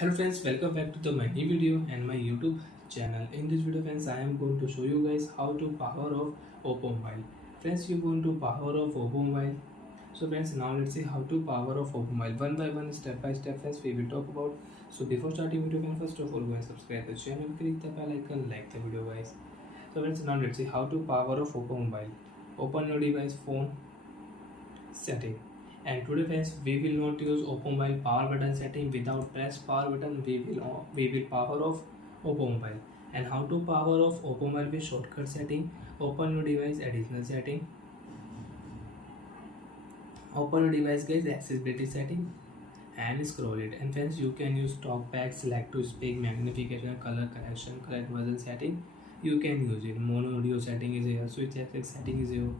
Hello friends, welcome back to my new video and my YouTube channel. In this video friends, I am going to show you guys how to power off Oppo mobile. Friends, you going to power off Oppo mobile. So friends, now let's see how to power off Oppo mobile. One by one, step by step friends, we will talk about. So before starting video friends, first of all go and subscribe the channel, click the bell icon, like the video guys. So friends, now let's see how to power off Oppo mobile. Open your device, phone, setting. And today friends, we will not use Oppo mobile power button setting. Without press power button, we will power off Oppo mobile. And how to power off Oppo mobile with shortcut setting. Open your device, additional setting. Open your device guys, accessibility setting, and scroll it. And friends, you can use talkback, select to speak, magnification, color correction, correct version setting. You can use it. Mono audio setting is here, switch access setting is here.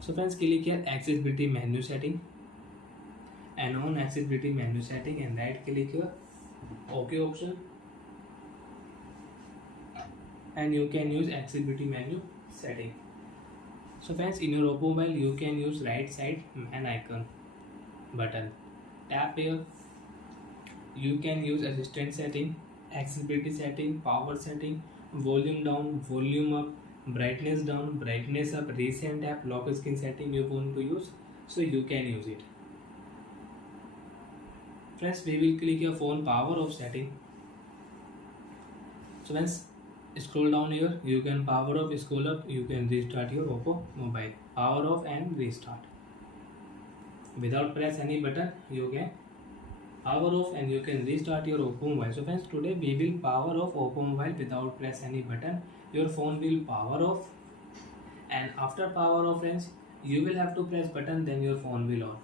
So friends, click here accessibility menu setting, and on accessibility menu setting and right click here OK option, and you can use accessibility menu setting. So friends, in your Oppo mobile you can use right side man icon button, tap here. You can use assistant setting, accessibility setting, power setting, volume down, volume up, brightness down, brightness up, recent app, lock screen setting you want to use, so you can use it. Friends, we will click your phone power off setting. So friends, scroll down here, you can power off, scroll up, you can restart your Oppo mobile. Power off and restart. Without press any button, you can power off and you can restart your Oppo mobile. So friends, today we will power off Oppo mobile without press any button. Your phone will power off, and after power off friends, you will have to press button, then your phone will on.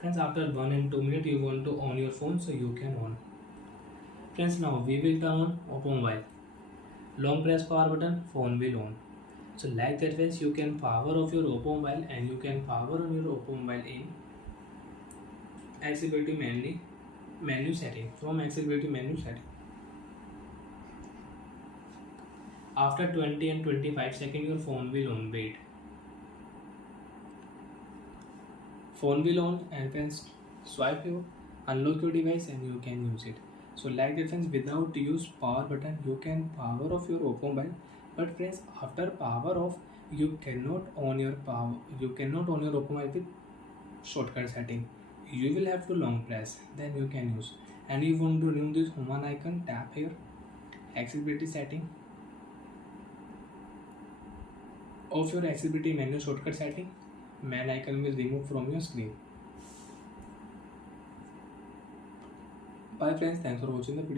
Friends, after 1 and 2 minutes you want to on your phone, so you can on. Friends, now we will turn on Oppo mobile. Long press power button, phone will on. So like that friends, you can power off your Oppo mobile and you can power on your Oppo mobile in accessibility menu setting, from accessibility menu setting. After 20 and 25 seconds your phone will on. Wait. Phone will on, and friends, swipe your unlock your device and you can use it. So like that friends, without use power button you can power off your Oppo mobile. But friends, after power off you cannot on your Oppo mobile with shortcut setting. You will have to long press, then you can use. And you want to remove this home icon, tap here accessibility setting. Of your accessibility menu shortcut setting, man icon will remove from your screen. Bye friends, thanks for watching the video.